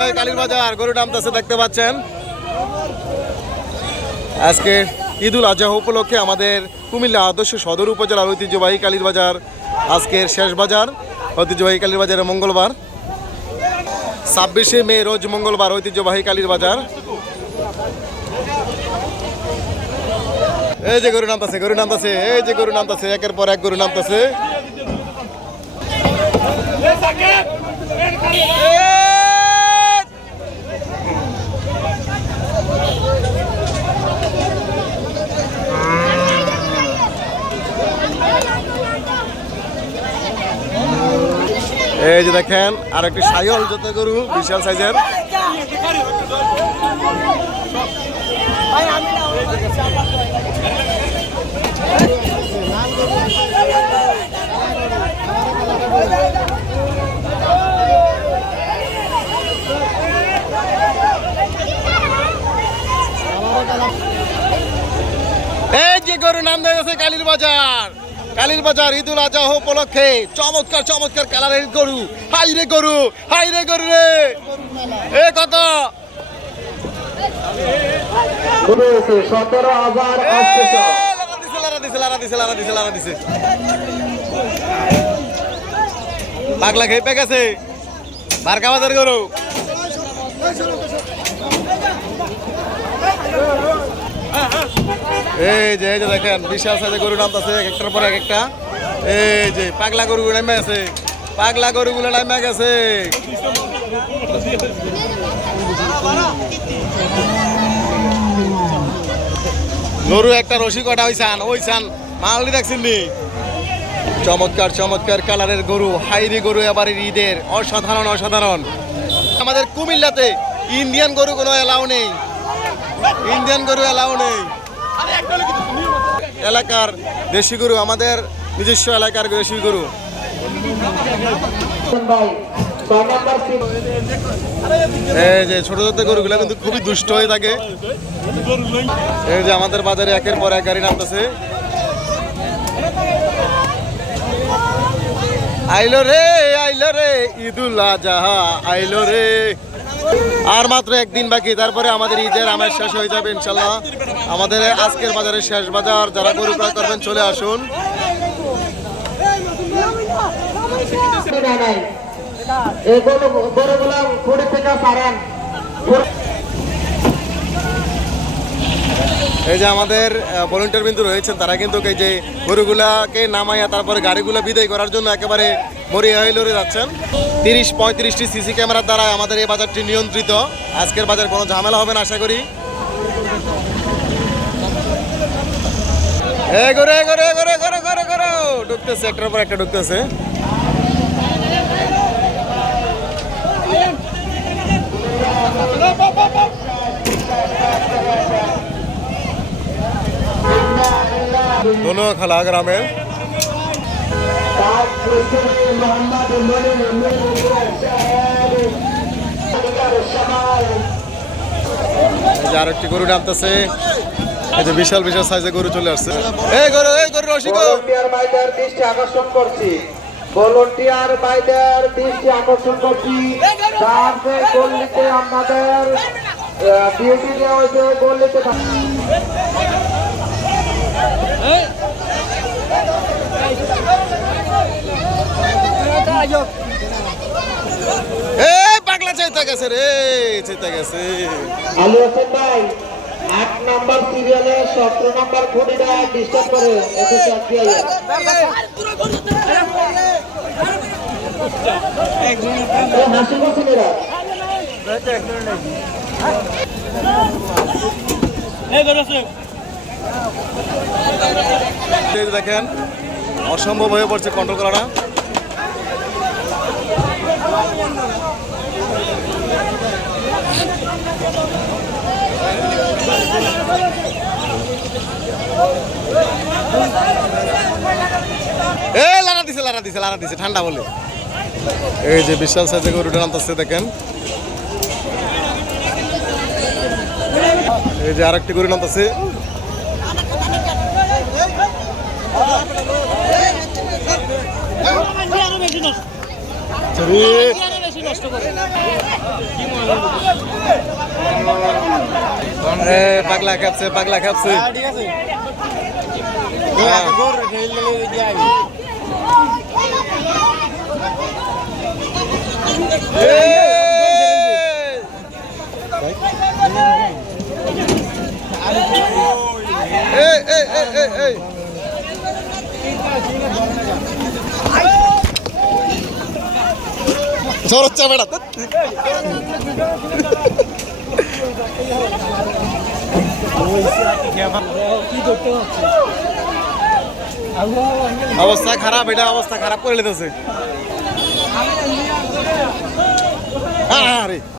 কালীর বাজার গরু নামতেছে দেখতে পাচ্ছেন। আজকে ঈদুল আজহা উপলক্ষে আমাদের কুমিল্লা আদর্শ সদর উপজেলার ঐতিহ্যবাহী কালীর বাজার আজকের শেষ বাজার। ঐতিহ্যবাহী কালীর বাজারে মঙ্গলবার 26শে মে রোজ মঙ্গলবার ঐতিহ্যবাহী কালীর বাজার। এই যে গরু নামতেছে এই যে গরু নামতেছে, একের পর এক গরু নামতেছে। এই যে দেখেন আর একটি সাইল যত গরু বিশাল সাইজের। এই যে গরু নাম দিয়েছে কালীর বাজার। কালীর বাজার ঈদুল আজহা উপলক্ষে চমৎকার চমৎকার কালারের গরু। হাই রে গরু রে। এ কত? 17,800 পাগলা খেয়ে গেছে বারকা বাজার গরু। এই যে দেখেন বিশাল সাইজের গরু নামতেছে একটার পর একটা। এই যে পাগলা গরুগুলো নেমে গেছে, নেমে গেছে। গরু একটা রশি কটা ওই সান মালদি দেখছেন নি? চমৎকার চমৎকার কালারের গরু, হাইরি গরু এবারে ঈদের অসাধারণ। আমাদের কুমিল্লাতে ইন্ডিয়ান গরু কোনো এলাও নেই, এলাকার দেশি গরু, আমাদের নিজস্ব এলাকার দেশি গরু। এই যে ছোট ছোট গরুগুলো কিন্তু খুবই দুষ্ট হয়ে থাকে। এই যে আমাদের বাজারে একের পর এক গাড়ি নামতেছে। আইলো রে ঈদুল আজহা আইলো রে। আর মাত্র একদিন বাকি, তারপরে আমাদের ঈদের আমেজ শেষ হয়ে যাবে ইনশাল্লাহ। আমাদের আজকের বাজারের শেষ বাজার, যারা গরু ক্রয় করবেন চলে আসুন। এই যে আমাদের ভলেন্টিয়ার বিন্দু রয়েছেন, তারা কিন্তু এই যে গরুগুলাকে নামাইয়া তারপরে গাড়িগুলো বিদায় করার জন্য একেবারে মরিয়া হয়ে লড়ে যাচ্ছেন। 30-35টি সিসি ক্যামেরার দ্বারা আমাদের এই বাজারটি নিয়ন্ত্রিত। আজকের বাজার কোনো ঝামেলা হবে না আশা করি। ঢুকতেছে একটার পর একটা ঢুকতেছে। दोनों खला ग्रामे আর একটি গরু নামতেছে। এই যে বিশাল সাইজের গরু চলে আসছে। এই গরু ভলান্টিয়ার ভাইদের দৃষ্টি আকর্ষণ করছি, ভলান্টিয়ার ভাইদের দৃষ্টি আকর্ষণ করছি। তারপরে গল্লিতে আমাদের ডিউটি দেওয়া হয়েছে, গল্লিতে পাগলা চাইতে গেছে রে, আলী হোসেন ভাই 8 নম্বর সিরিয়ালে 17 নম্বর খুঁটিটা ডিস্টার্ব করে এসেছে আজকে। হাসি বসিনেরা দেখেন অসম্ভব হয়ে পড়ছে কন্ট্রোল করাটা। লারা দিছে ঠান্ডা বলে। এই যে বিশাল সাইজের গরুটা নামতেছে দেখেন। এই যে আরেকটি গরু নামতেছে। পাগলা খাপছে পাগলা খাপছে ঠিক আছে হ্যাঁ। গরু ঠেল দিলে দিয়ে আইবি এই এই এই এই এই জোর হচ্ছে বেড়া কি করতে হচ্ছে অবস্থা খারাপ এটা অবস্থা খারাপ করে নিতেছে আরে